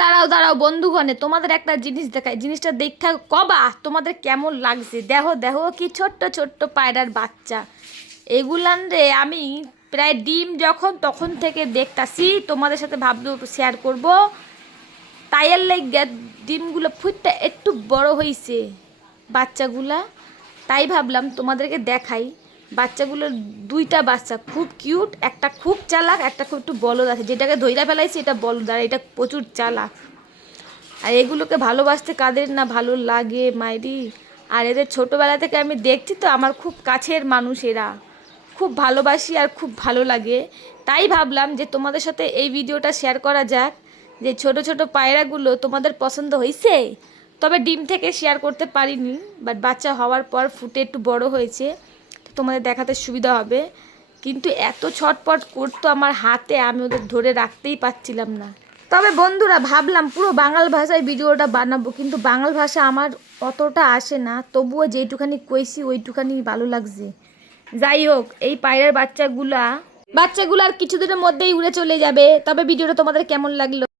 দাঁড়াও দাঁড়াও বন্ধুগণে, তোমাদের একটা জিনিস দেখাই, জিনিসটা দেখা কবা তোমাদের কেমন লাগছে। দেহ দেহ কি ছোট্ট ছোট্ট পায়রার বাচ্চা এগুলান রে। আমি প্রায় ডিম যখন তখন থেকে দেখতাছি, তোমাদের সাথে ভাবলেও একটু শেয়ার করব। তাইয়ের লাইগা ডিমগুলো ফুটটা একটু বড় হইছে বাচ্চাগুলা, তাই ভাবলাম তোমাদেরকে দেখাই। বাচ্চাগুলোর দুইটা বাচ্চা খুব কিউট, একটা খুব চালাক, একটা খুব একটু বলদ আছে। যেটাকে ধইরা ফেলাইছে এটা বলদ, আর এটা প্রচুর চালাক। আর এগুলোকে ভালোবাসতে কাদের না ভালো লাগে মাইরি। আর এদের ছোটোবেলা থেকে আমি দেখছি তো, আমার খুব কাছের মানুষ এরা, খুব ভালোবাসি আর খুব ভালো লাগে। তাই ভাবলাম যে তোমাদের সাথে এই ভিডিওটা শেয়ার করা যাক, যে ছোট ছোট পায়রাগুলো তোমাদের পছন্দ হয়েছে। তবে ডিম থেকে শেয়ার করতে পারিনি, বাট বাচ্চা হওয়ার পর ফুটে একটু বড় হয়েছে, তো তোমাদের দেখাতে সুবিধা হবে। কিন্তু এত ছটপট করতো আমার হাতে, আমি ওদের ধরে রাখতেই পারছিলাম না। তবে বন্ধুরা ভাবলাম পুরো বাংলা ভাষায় ভিডিওটা বানাবো, কিন্তু বাংলা ভাষা আমার অতটা আসে না, তবুও যেইটুখানি কইছি ওইটুখানি ভালো লাগছে। যাই হোক, এই পায়রার বাচ্চাগুলার কিছুদিনের মধ্যেই উড়ে চলে যাবে। তবে ভিডিওটা তোমাদের কেমন লাগলো?